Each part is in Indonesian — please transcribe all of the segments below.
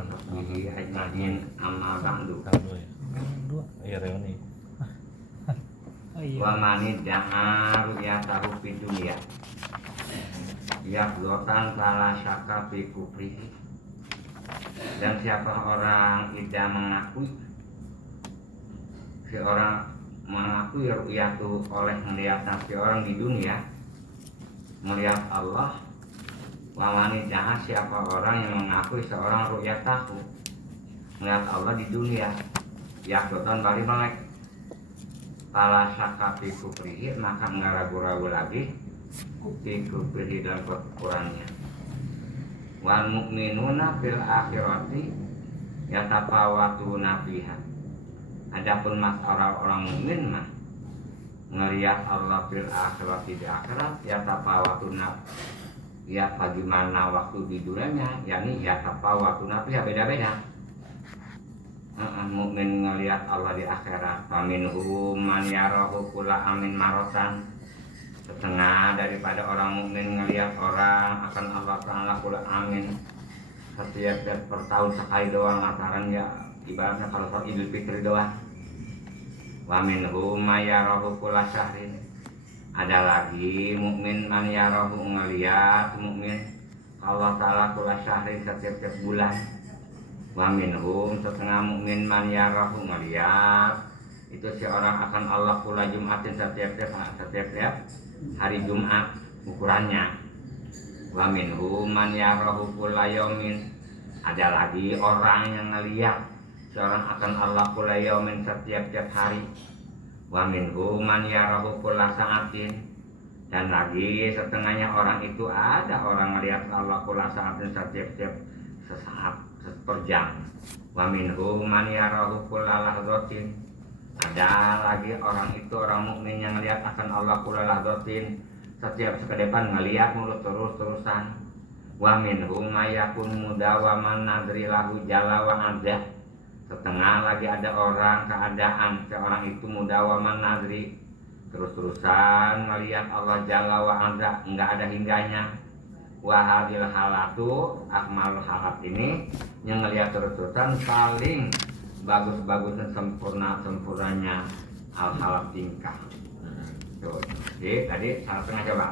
sahbihi ajmain amma ba'du. Iya reuni. Wa manid da'a ru'yatahu fid dunya yaqlotan fala syakka fi kufrihi. Dan siapa orang tidak mengakui, si orang mengakui ru'yatu oleh melihat si orang di dunia, melihat Allah. Wa manid da'a siapa orang yang mengakui seorang ru'yatahu melihat Allah di dunia, yaqlotan bari melek fala syakka fi kufrihi, maka enggak ragu-ragu lagi fi kufrihi dan kekurangannya. Wal mu'minuna fil akhirati yatafawatuna fiha. Adapun masalah orang mukmin mah ngelihat Allah fil akhirati di akhirat yatafawatuna, ya bagaimana waktu di dunianya, yakni yatafawatuna fiha beda-beda. Mukmin ngelihat Allah di akhirat, faminhum man yarahu kula amin marotan. Setengah daripada orang mukmin ngelihat orang akan Allah Ta'ala kula amin setiap per tahun sekali doang, lantaran ya ibaratnya kalau soal Idul Fitri doang. Wa minhum man yarahu kula syahrin. Ada lagi mukmin man yarahu ngelihat mukmin Allah Ta'ala kula syahrin setiap bulan. Wa minhum setengah mukmin man yarahu melihat itu si orang akan Allah kula Jumatin setiap hari Jumat ukurannya. Wa minhum man yarahu kula yaumin. Ada lagi orang yang ngelihat seorang akan Allah kula yaumin setiap hari. Wa minhum man yarahu kula sa'atin. Dan lagi setengahnya orang itu ada orang ngelihat Allah kula sa'atin setiap sesaat per jam. Wa minhum man yarahu kulla lahzatin. Ada lagi orang itu orang mukmin yang ngelihat akan Allah kulla lahzatin setiap sekedepan ngelihat mulut terus-terusan. Wa minhum may yakun mudawaman nadri lahu jalla wa azza. Setengah lagi ada orang keadaan seorang itu mudawaman nadri terus-terusan ngelihat Allah jalla wa azza, enggak ada hingganya. Wahadil halatu akmal halat ini yang ngelihat terus-terusan paling bagus-bagus dan sempurnanya al-halat tingkah. Tuh, jadi tadi salah tengah coba.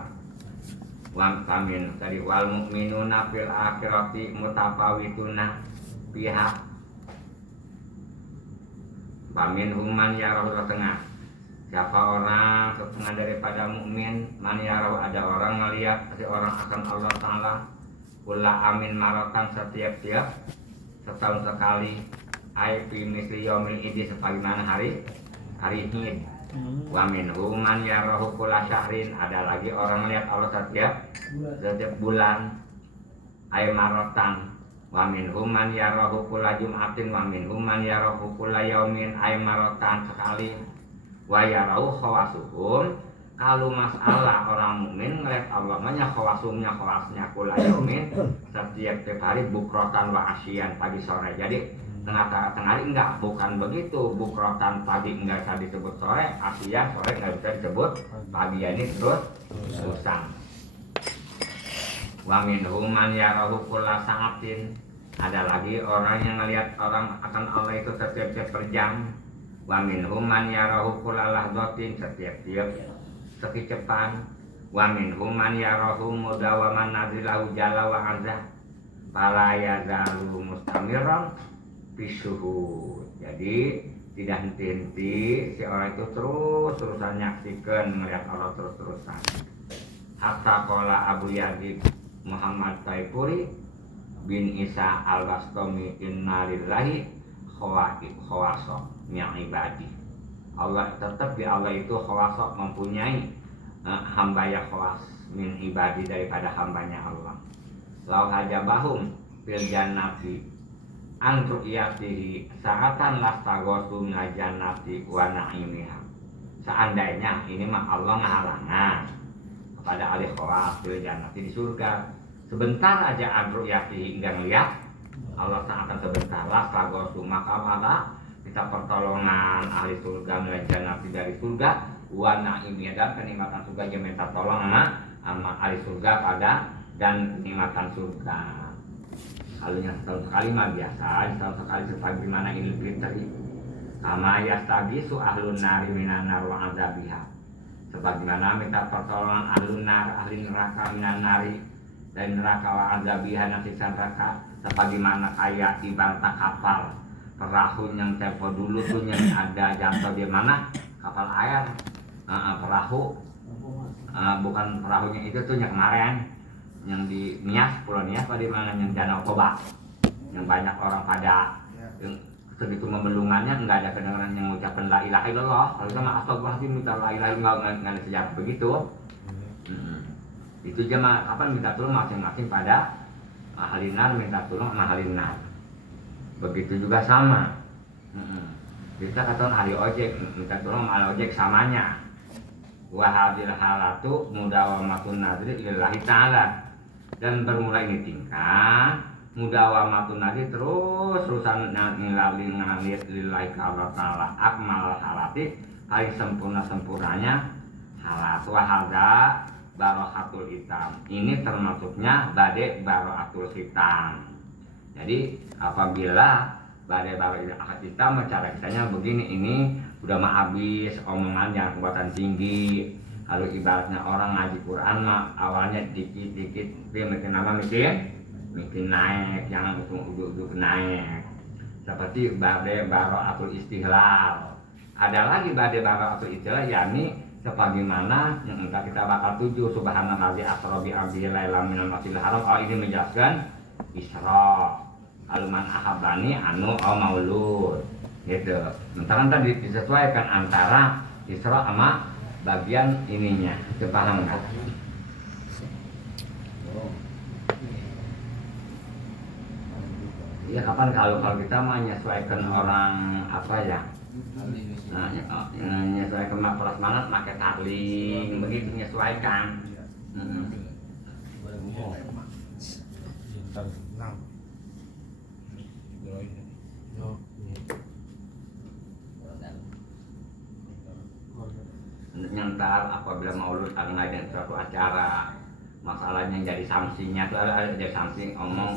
Wa kamin tadi wal mu'minuna fil akhirati mutafawituna pihak. Pamin human yarahu tengah. Siapa orang setengah daripada mukmin man yarau, ada orang melihat si orang akan Allah Ta'ala kula amin marotan setiap setahun sekali. Ai fi misli yaumil idi, sebagaimana hari Id. Wa minhum man yarahu kula syahrin. Ada lagi orang melihat Allah setiap bulan. Ai marotan. Wa minhum man yarahu kula jum'atin. Wa minhum man yarahu kula yaumin. Ai marotan sekali. Wa yarau khawasuhum. Kalau masalah orang mukmin ngeliat Allah nya khawasumnya khawasnya kula yaumin setiap hari bukrotan wa asyian, pagi sore. Jadi tengah hari enggak, bukan begitu. Bukrotan pagi enggak bisa disebut sore, asyian sore enggak bisa disebut pagi, ini terusan. Wa minhum man yarahu kula sa'atin. Ada lagi orang yang ngelihat orang akan Allah itu setiap per jam. Wa minhum man yarahu kula lahzatin, setiap sekecepan. Wa minhum man yarahu mudawaman nazilahu jalla wa azza fala yazalu mustamiran bisuhud. Jadi tidak henti-henti si orang itu terus-terusan nyaksikan melihat Allah terus-terusan. Hatta qala Abu Yazid Muhammad Taifuri bin Isa al-Bastami inna lillahi khawasa yang ibadi. Allah tetap di Allah itu khawasa, mempunyai hamba yang khawas min ibadi daripada hambanya Allah. Lau hajabahum fil jannati an ru'yatihi sa'atan lastaghasu min jannati wa na'imiha. Seandainya ini mah Allah ngahalangan kepada ahli khawas fil jannati di surga, sebentar aja an ru'yatihi enggak ngelihat Allah akan sebentar lastaghasu, maka malah kita pertolongan ahli surga melihat nabi dari surga wa na'imnya, dan kenikmatan surga dia minta tolong sama ahli surga pada dan kenikmatan surga. Kalau yang setahun sekali mah biasa, setahun sekali sebagaimana Idul Fitri. Kama yastagisu ahlun nari minan nar wa azabiha. Sebagaimana minta pertolongan ahlun nar, ahli neraka minan nari dari neraka wa azabiha nanti neraka. Sebagaimana kayak ibarat kapal perahu yang tempo dulu tuh yang ada jatuh di mana kapal air, perahu, bukan perahunya itu tuh yang kemarin yang di Nias, Pulau Nias, pada mana yang Danau Toba, yang banyak orang pada yang segitu membelungannya nggak ada kedengaran yang mengucapkan la ilaha illallah. Kalau sama astagfirullahaladzim minta la ilaha illallah nggak ada sejarah begitu. Itu jemaah kapan minta tolong masing-masing pada ahlinar minta tolong sama ahlinar. Begitu juga sama. Kita katakan ahli ojek minta tolong sama ahli ojek samanya. Wahadil halatu mudawamatun nadri lillahi ta'ala. Dan bermula ini tingkah mudawamatun nadri terusan ngalir lillahi ta'ala akmal halati paling sempurnanya halat. Wahada barohatul hitam ini termasuknya badai barohatul hitam. Jadi apabila badai barohatul hitam cara kitanya begini, ini udah mah habis omongan yang kekuatan tinggi. Kalau ibaratnya orang ngaji Quran mah awalnya dikit-dikit dia makin lama makin naik, jangan uduk-uduk naik. Seperti badai barohatul istihlal. Ada lagi badai barohatul istihlal, yakni sebagaimana yang entah kita bakal tuju subhanallazi asra bi abdihi lailan minal masjidil haram. Oh, ini menjelaskan Isra. Aluman ahabani anu au maulud gitu. Sementara tadi disesuaikan antara Isra sama bagian ininya. Itu paham nggak? Iya, kapan kalau kita menyesuaikan orang apa ya? Nah, menyesuaikan masalah semangat pakai taklim begitu menyesuaikan. Nyantar apabila maulud karena ada suatu acara masalahnya jadi sanksinya tuh ada jadi sanksi ngomong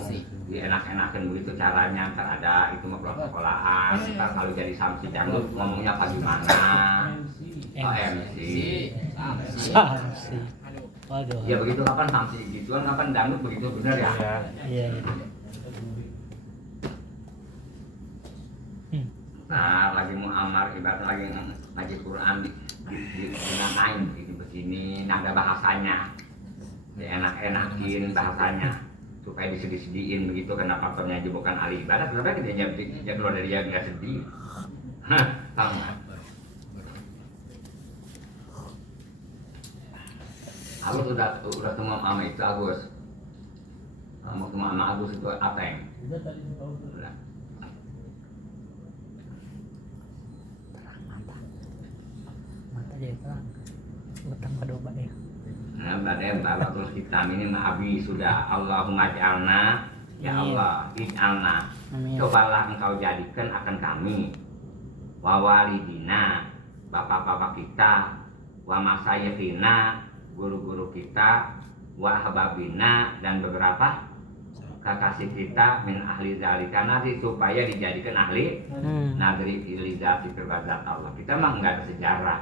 enak-enakan begitu caranya, ntar ada itu mau sekolahan. Ntar kalau jadi sanksi dangdut ngomongnya apa gimana? Oh, MC. Waduh. Ya begitu, kapan sanksi gituan, kapan dangdut begitu, bener ya? Iya. Nah, lagi mau amar ibarat lagi ngaji Quran dinamain begini begini, nada bahasanya, enak-enakin bahasanya supaya disedih-sedihin begitu. Karena faktornya aja bukan ahli ibadah, kenapa dia keluar dari dia nggak sedih? Tahu nggak? Agus udah temu sama itu Agus, mau temu sama Agus itu apa yang? Udah. Mata jadi terang, utang pada obat ya. Nah, badai barohatul hitam ini Nabi sudah. Allahumma ja'alna, ya Allah, ij'alna, cobalah engkau jadikan akan kami, wa walidina, bapak-bapak kita, wa masayikhina, guru-guru kita, wa ahbabina, dan beberapa kekasih kita min ahli zalika nasi, supaya dijadikan ahli nadri ilizati terbazat Allah. Kita mah enggak ada sejarah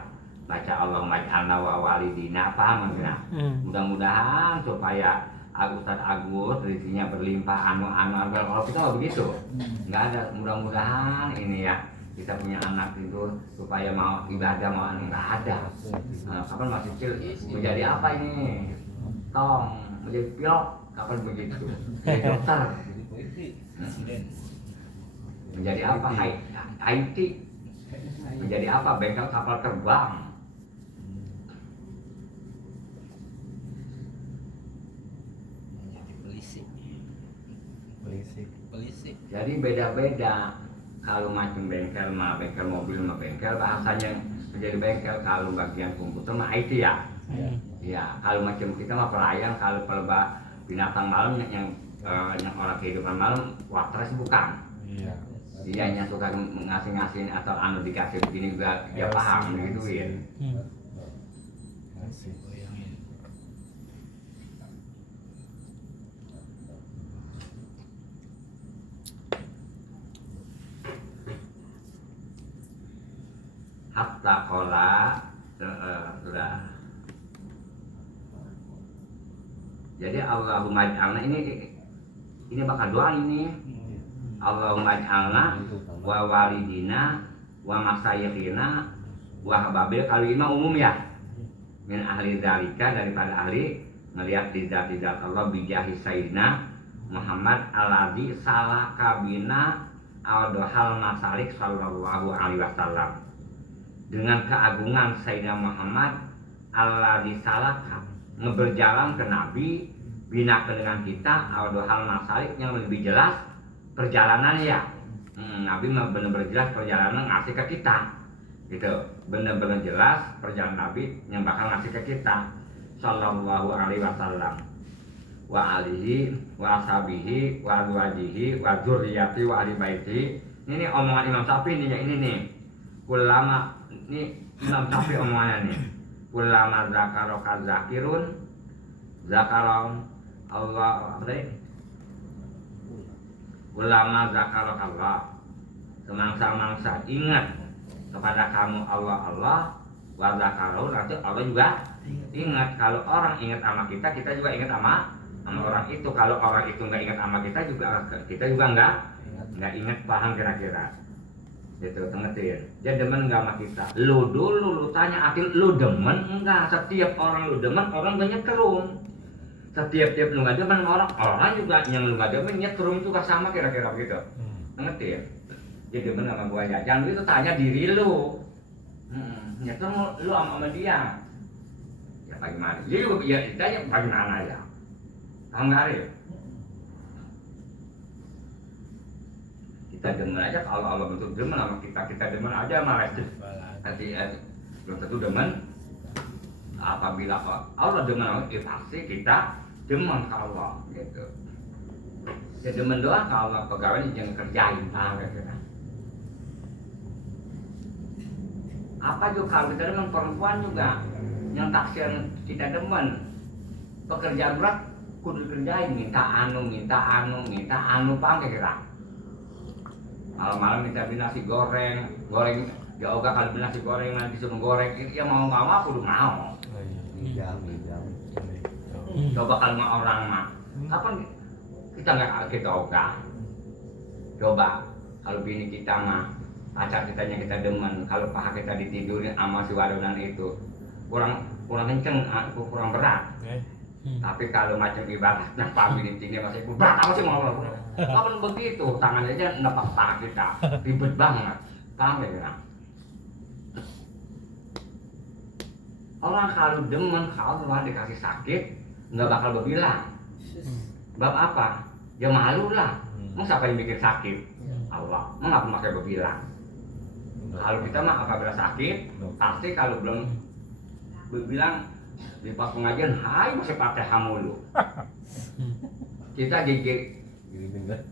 baca Allahumma ja'alna wa walidina, paham enggak? Mudah-mudahan supaya Ustaz Agus rezekinya berlimpah, anu kalau kita mah begitu. Enggak ada, mudah-mudahan ini ya kita punya anak itu supaya mau ibadah mau anu, enggak ada. Nah, kapan masih kecil menjadi apa ini? Tong, menjadi pilot, kapan begitu? Menjadi dokter. Menjadi apa? IT. Menjadi apa? Bengkel kapal terbang. Polisi. Jadi beda-beda. Kalau macam bengkel mah bengkel mobil mah bengkel, bahasanya menjadi bengkel. Kalau bagian komputer mah IT ya. Ya, kalau macam kita mah pelayan. Kalau peleba binatang malam yang orang kehidupan malam, watres bukan. Iya. Dia hanya suka ngasih-ngasih atau anu dikasih begini juga dia paham digituin. hatta qala sudah. Jadi Allahumma ij'alna ini bakal doa ini. Allahumma ij'alna wa walidina wa masayikhina wa hababil, kalau ini mah umum ya. Min ahli dzalika, daripada ahli ngelihat tidak Allah bijahi sayyidina Muhammad alladzi salaka bina awdohal masalik sallallahu alaihi wasallam, dengan keagungan Sayyidina Muhammad alladzi salaka, ngeberjalan ke Nabi bina dengan kita awdohal masalik, yang lebih jelas perjalanan ya. Nabi benar-benar jelas perjalanan ngasih ke kita gitu, benar-benar jelas perjalanan Nabi yang bakal ngasih ke kita sallallahu alaihi wasallam wa alihi wa ashabihi wa azwajihi wa dzurriyyati wa ahli baiti. Ini omongan Imam Syafi'i ini nih. Ulama ini Imam Syafi'i omongannya nih. Ulama zakaraka zakirun zakara Allah, apa tadi? Ulama zakaraka Allah, semangsa-mangsa ingat kepada kamu Allah wa zakarau, nanti Allah juga ingat. Kalau orang ingat sama kita, kita juga ingat sama orang itu. Kalau orang itu nggak ingat sama kita juga nggak ingat. Paham kira-kira gitu, ngertiin. Dia demen nggak sama kita, lu dulu lu tanya akil, lu demen enggak? Setiap orang lu demen, orang banyak nyetrum. Setiap lu nggak demen, orang juga yang lu nggak demen nyetrum juga sama, kira-kira begitu. Ngertiin. Dia demen sama gua ya, jangan itu tanya diri lu. Nyetrum lu sama dia ya bagaimana? Dia juga ya ditanya bagaimana ya. Paham nggak Arif? Kita demen aja, kalau Allah bentuk demen sama kita demen aja sama resti. Nanti belum tentu demen. Apabila Allah demen sama kita, pasti kita demen ke Allah gitu. Ya demen doang, kalau Allah pegawai jangan kerjain, paham kira-kira. Apa juga kalau kita demen perempuan juga yang taksir kita demen, pekerjaan berat kudu kerjain, minta anu paham kira-kira. Malam-malam minta beli nasi goreng ya oga, kalau beli nasi goreng nanti disuruh goreng, ya mau nggak mau kudu mau. Coba kalau mau orang mah kapan kita oga. Coba kalau bini kita mah, pacar kita demen, kalau paha kita ditidurin sama si wadonan itu kurang kenceng, kurang berat. Tapi kalau macam ibaratnya pagi di sini masih berat, apa sih mau kapan begitu, tangannya aja napak paha kita, ribet banget, paham ya? Orang kalau demen, kalau dikasih sakit nggak bakal berbilang. Bab apa? Ya malu lah. Mau siapa yang bikin sakit? Allah. Mau nggak pakai berbilang? Kalau kita mah apabila sakit, pasti kalau belum berbilang di pas pengajian, hai masih pakai hamulu. Kita gigit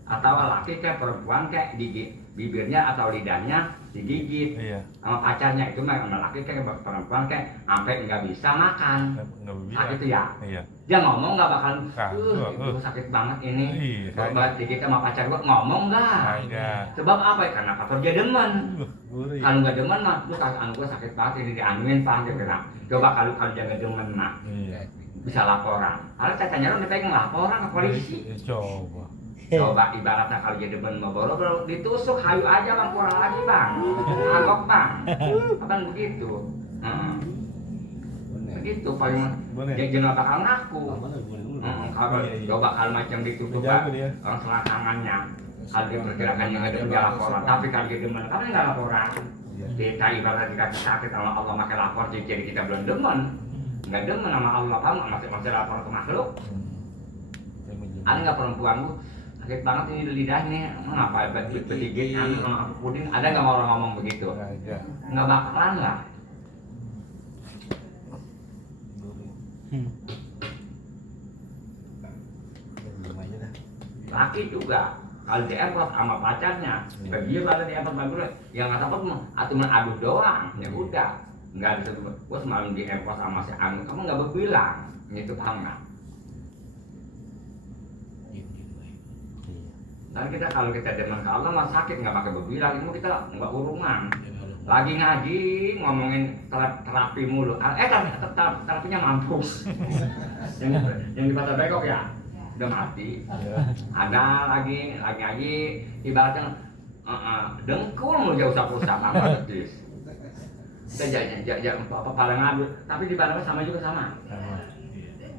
atau laki kayak perempuan kayak digigit bibirnya atau lidahnya digigit sama pacarnya, itu mah sama laki kayak perempuan kayak sampai nggak bisa makan. Sakit itu ya. Dia ngomong nggak bakal, itu sakit banget ini. Coba digigit sama pacar gua, ngomong nggak? Sebab apa ya? Karena faktor dia demen. Kalau nggak demen mah, lu kata anu gua sakit banget ini dianuin, paham kira. Coba kalau dia nggak demen mah, bisa laporan. Kalau cacanya lu dipegang laporan ke polisi. Coba ibaratnya kalau jadi demen mau boro ditusuk, hayu aja bang, kurang lagi bang, anggok bang, kan begitu. Begitu paling jangan bakal ngaku. Kalau coba kalau macam ditusuk orang setengah tangannya, kalau diperkirakan yang ada dia laporan. Tapi kalau dia demen, kamu nggak laporan. Kita ibaratnya dikasih sakit sama Allah pakai lapor, jadi kita belum demen, nggak demen sama Allah, kamu masih lapor ke makhluk. Ada nggak perempuan bu? Sakit banget ini lidahnya, ngapa bertigit sama puding, ada nggak orang ngomong begitu? Nggak bakalan lah. Laki juga, kalau diempot sama pacarnya, dia ada diempot bagus, yang nggak dapat cuma aduh doang, ya udah, nggak ada satu. Gua semalam diempot sama si Anu, kamu nggak berbilang, itu paham nggak? Dan kita kalau kita demen ke Allah mah sakit nggak pakai berbilang, itu kita nggak urungan. lagi ngaji ngomongin terapi mulu. Terapinya mampus. yang di pasar Bekok ya udah mati. Ada lagi ngaji ibaratnya dengkul mau jauh usap-usap apa betis. Jangan apa pada ngadu, tapi di mana sama juga sama.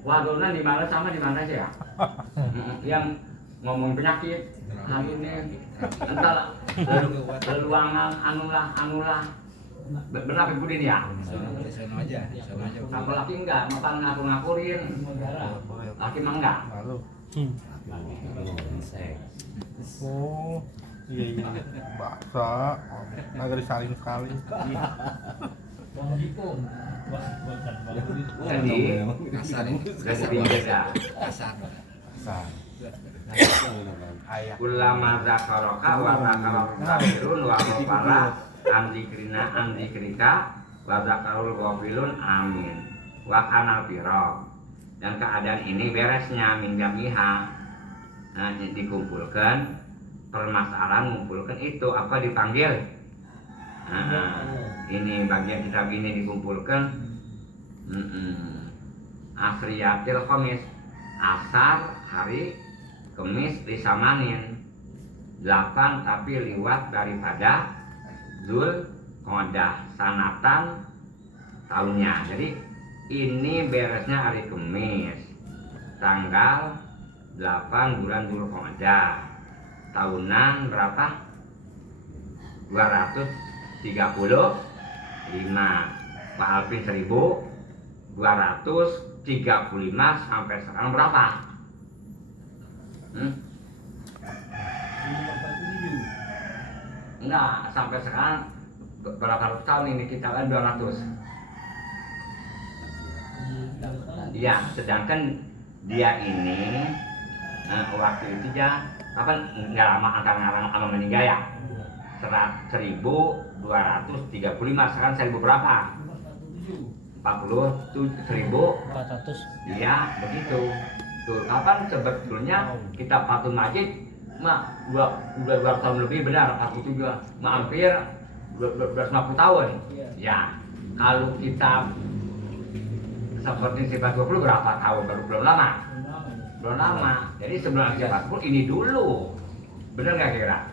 Wadulnya di mana sama di mana aja ya. Yang ngomong penyakit hari ini entar leluangan anulah benar Budin ya. Sono aja. Apa laki enggak makan ngakurin laki mah enggak. Oh iya bakso agak disaling sekali. Jadi Kasar ini. jadi beda. Kasar. Ulama zakaraka wa zakarul kafirun wa ghafara an dzikrika wa zakarul ghafilun amin wa kanal firaq. Dan keadaan ini beresnya min jamiha. Nah, dikumpulkan permasalahan mengumpulkan itu apa dipanggil. Nah, ini bagian kitab ini dikumpulkan asriyatil khamis, asar hari Kemis disamanin 8 tapi liwat daripada Zul Qodah sanatan tahunnya. Jadi ini beresnya hari Kemis tanggal 8 bulan Zul Qodah tahunan berapa? 235. Pak Alvin 1235 sampai sekarang berapa? Enggak, sampai sekarang berapa ratus tahun ini kita kan 200. Iya, sedangkan dia ini waktu itu ya kapan nggak lama angka sama meninggal ya. 1235 sekarang 1000 berapa? 40.400. Iya, begitu. Tuh, kapan sebetulnya kita Fathul Majid udah 2 tahun lebih benar 47 hampir 250 tahun. Ya, kalau kita seperti sifat 20 berapa tahun belum lama. Belum lama. Jadi sebelum sifat 40 ini dulu. Benar nggak kira?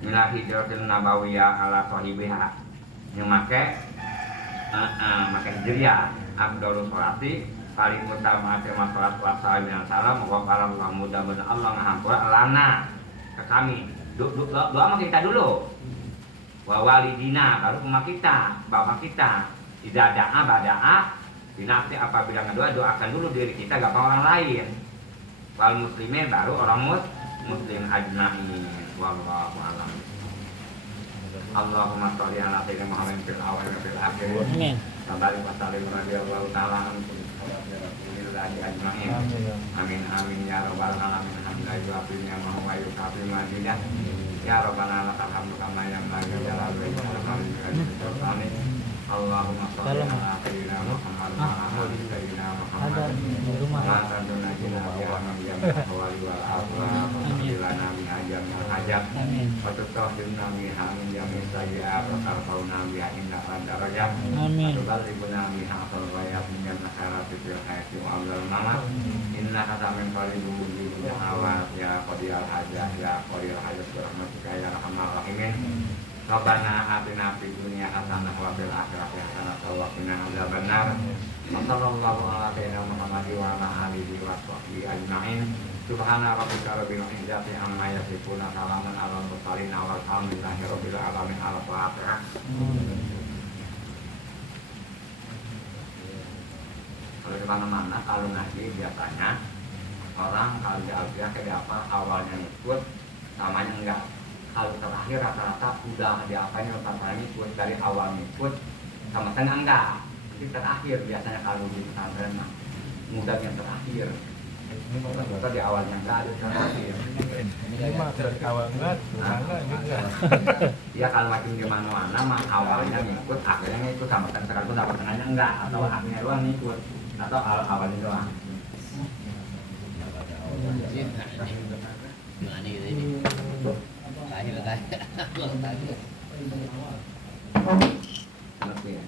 Minah hijratil nabawiyah ala sahibiha yang make hijriah abdul sholati paling utama tema sholat puasa yang salam wa qalam mudah-mudahan Allah ngahampura lana ke kami doa sama kita dulu wa walidina baru sama kita bapak kita tidak da'a binafsi apabila ngedoa doakan dulu diri kita gak orang lain wal muslimin baru orang muslim ajma'in wallahu a'lam. Allahumma sholli ala sayyidina Muhammadin fil awwal wa fil akhir. Amin. Sabarik wa sallim radhiyallahu ta'ala anhum ajma'in. Amin amin ya rabbal alamin. Alhamdulillah wa bihi wa yukafi majidah. Ya rabbana lakal hamdu kama yanbaghi li jalali wajhika. Amin. Allahumma sholli ala sayyidina Muhammad wa ala ali sayyidina Muhammad. Rabbana atina fid dunya hasanah wa fil akhirati hasanah wa qina adzabannar. Sallallahu ala sayyidina Muhammadin wa ala alihi wa sahbihi ajma'in. Subhana rabbika rabbil izzati amma yasifun, salamun alal mursalin walhamdulillahi rabbil alamin. Al-Fatihah. Kalau di mana-mana kalau ngaji biasanya orang kalau di Al-Fatihah kayak apa awalnya ikut namanya enggak. Kalau terakhir rata-rata udah diapain rata-rata ikut dari awal ikut sama tengah enggak. Jadi terakhir biasanya kalau di pesantren mah mudahnya terakhir. Kita di awalnya enggak ada terakhir. Ini mah dari awal enggak, enggak. Ya kalau macam di mana-mana mah awalnya ngikut, akhirnya ngikut sama sekarang pun dapat tengahnya enggak atau akhirnya doang ngikut atau awalnya doang. Gimana gitu ini? Lahir tanya. Ngerti ya?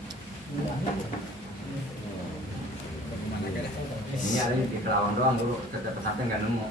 Kemana kan? Ini ada di Kerawang doang dulu, ke pesantren nggak nemu.